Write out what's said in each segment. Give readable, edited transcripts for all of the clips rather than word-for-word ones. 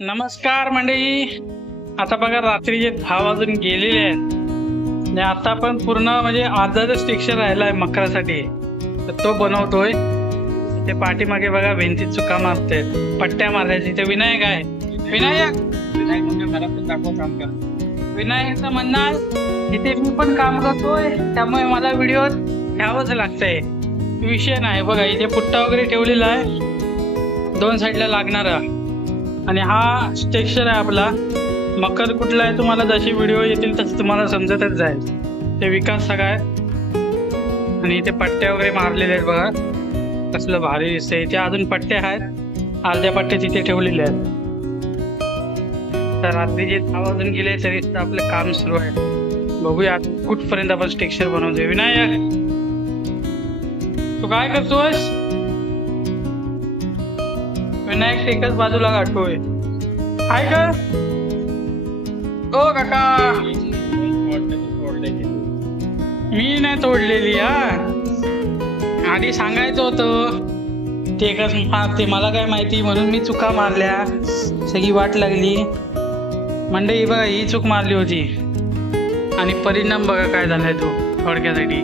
नमस्कार मंडळी. आता बघा रात्रीचे 10 वाजून गेलेले आहेत आणि आता पण पूर्ण म्हणजे अर्धाच टेक्स्चर राहिला आहे मकरासाठी, तर तो बनवतोय. ते पाठीमागे बघा भिंतीत चुका मारते, पट्ट्या मारायची. ते विनायक आहे. विनायक म्हणजे घरातून दाखव काम कर. विनायकचं म्हणणं आहे इथे मी पण काम करतोय, त्यामुळे मला व्हिडिओ घ्यावंच लागतंय. विषय नाही. बघा इथे पुट्टा वगैरे ठेवलेला आहे 2 साईडला लागणारा, आणि हा टेक्स्चर आहे आपला. मकर कुठला आहे तुम्हाला जशी व्हिडिओ येतील तसं तुम्हाला समजतच जाईल. ते विकास सगळा आहे आणि इथे पट्ट्या वगैरे मारलेले आहेत. बघा कसलं भारी दिसतंय. इथे अजून पट्ट्या आहेत, अर्ध्या पट्ट्या तिथे ठेवलेल्या आहेत. तर रात्री जे 10 वाजून गेले तरी आपलं काम सुरू आहे. बघूया कुठपर्यंत आपण टेक्स्चर बनवतोय. विनायक तू काय करतोयस? विनायक एकच बाजूला गाठतोय. हाय का ओ काका? मी नाही तोडलेली. आधी सांगायचं होतं ते एकच ते मला काय माहिती, म्हणून मी चुका मारल्या. सगळी वाट लागली मंडळी. बघा ही चूक मारली होती आणि परिणाम बघा काय झालाय तो थोडक्यासाठी.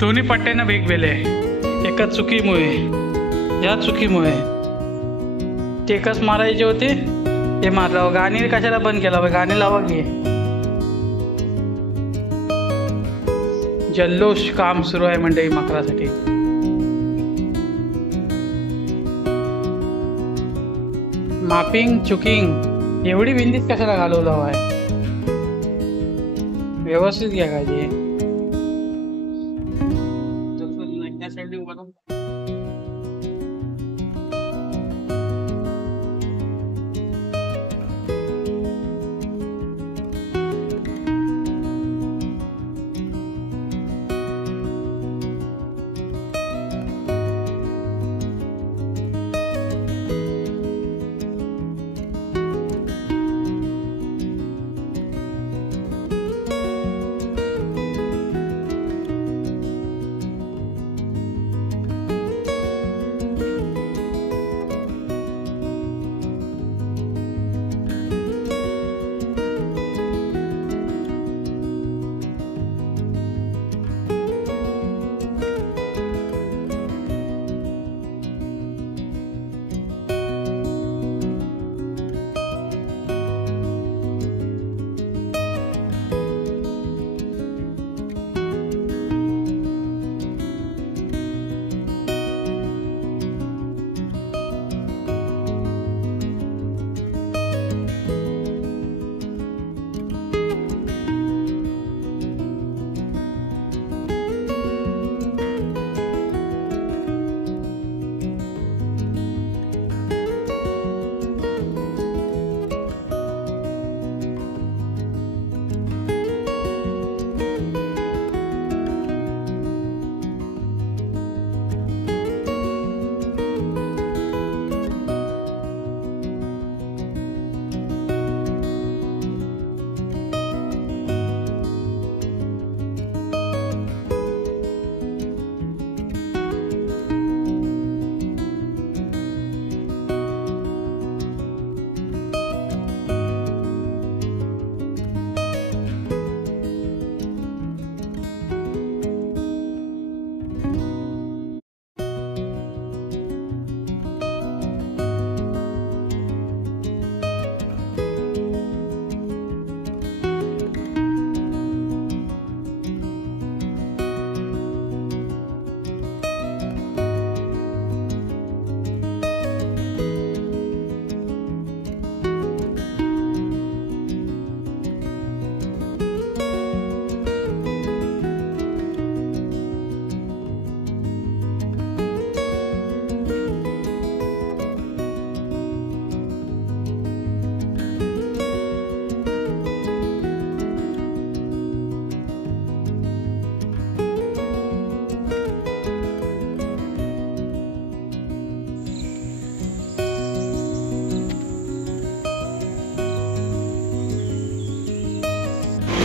दोन्ही पट्ट्यांना वेग वेले एकाच चुकीमुळे. या चुकीमुळे टेकच मारायचे होते ते मारलं. गाणी कशाला बंद केला? गाणी लावा की. जल्लोष काम सुरू आहे मंडळी मकरासाठी. मापिंग चुकिंग एवढी बिंदीत कशाला घालवलं हवाय? व्यवस्थित घ्या काळजी.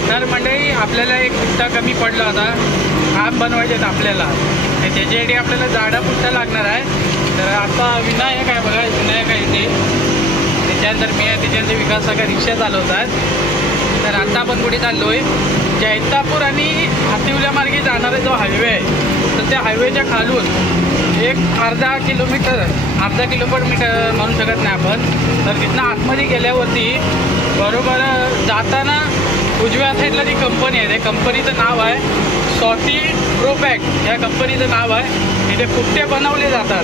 तर मंडळी आपल्याला एक पुट्टा कमी पडला होता. आम बनवायचे आहेत आपल्याला, त्याच्यासाठी आपल्याला जाडा पुट्टा लागणार आहे. तर आता विनायक आहे बघा, विनायक आहे इथे. त्याच्यानंतर मी त्याच्यानंतर विकास सगळा रिक्षा चालवतात. तर आता आपण कुठे चाललो आहे, जैतापूर आणि हातिवल्या मार्गे जाणारा जो हायवे आहे, तर त्या हायवेच्या खालून एक अर्धा किलोमीटर म्हणू शकत नाही आपण. तर तिथनं आतमध्ये गेल्यावरती बरोबर जाताना उजव्या साईडला जी कंपनी आहे, त्या कंपनीचं नाव आहे सॉटी प्रोपॅक. या कंपनीचं नाव आहे. तिथे पुट्टे बनवले जातात,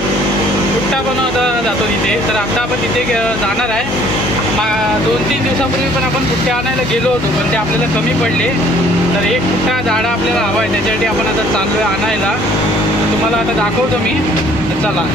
पुट्टा बनवला जातो तिथे. तर आता आपण तिथे जाणार आहे. 2-3 दिवसापूर्वी पण आपण पुट्टे आणायला गेलो होतो, पण ते आपल्याला कमी पडले. तर एक पुट्टा झाडा आपल्याला हवा आहे, त्याच्यासाठी आपण आता चाललो आहे आणायला. तर तुम्हाला आता दाखवतो मी. तर चला.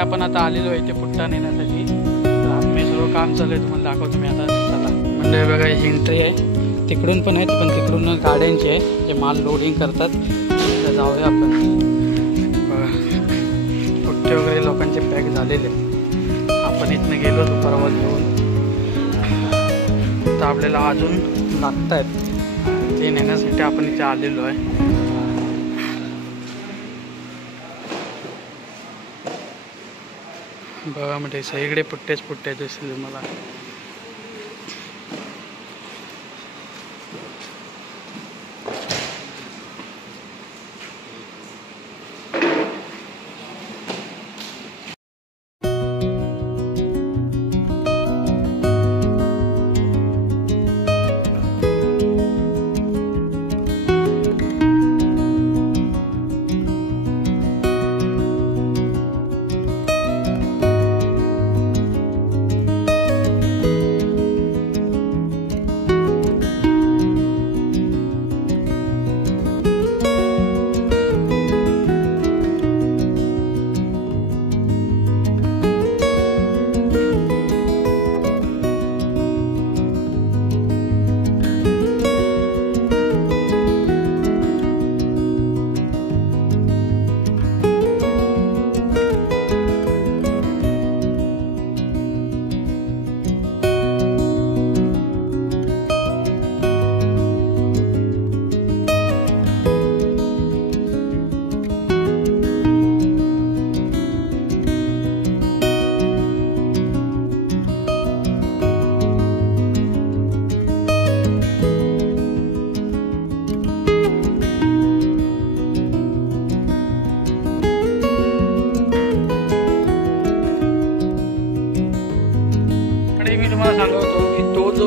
आपण आता आलेलो आहे इथे पुट्टा नेण्यासाठी. तर आम्ही सर्व काम चालू आहे, तुम्हाला दाखवतो मी आता. चला म्हणजे बघा, ही एंट्री आहे. तिकडून पण आहेत, पण तिकडून गाड्यांची आहे जे माल लोडिंग करतात. तर जाऊया आपण. बघा पुट्टे वगैरे लोकांचे पॅक झालेले. आपण इथनं गेलो होतो परवा घेऊन. तर आपल्याला अजून लागत आहेत, ते नेण्यासाठी आपण इथे आलेलो आहे. बघा म्हणजे सगळीकडे पुट्टे दिसले मला.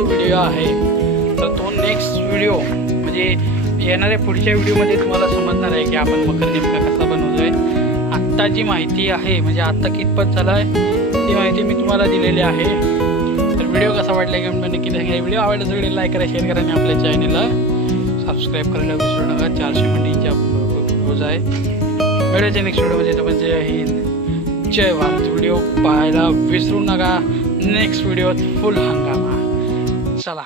व्हिडिओ आहे तर तो नेक्स्ट व्हिडिओ म्हणजे येणाऱ्या पुढच्या व्हिडिओमध्ये तुम्हाला समजणार आहे की आपण मकर नेमका कसा बनवतोय. आत्ता जी माहिती आहे म्हणजे आत्ता कितपत झाला आहे ती माहिती मी तुम्हाला दिलेली आहे. तर व्हिडिओ कसा वाटला की म्हणजे नक्की सांगा. व्हिडिओ आवडला तर व्हिडिओ लाईक करा, शेअर करा आणि आपल्या चॅनलला सबस्क्राईब करायला विसरू नका. 400 मिनिटांच्या व्हिडिओज आहे. व्हिडिओच्या नेक्स्ट व्हिडिओमध्ये म्हणजे जय हिंद जय भारत. व्हिडिओ पाहायला विसरू नका. नेक्स्ट व्हिडिओत फुल हंगामा. चला.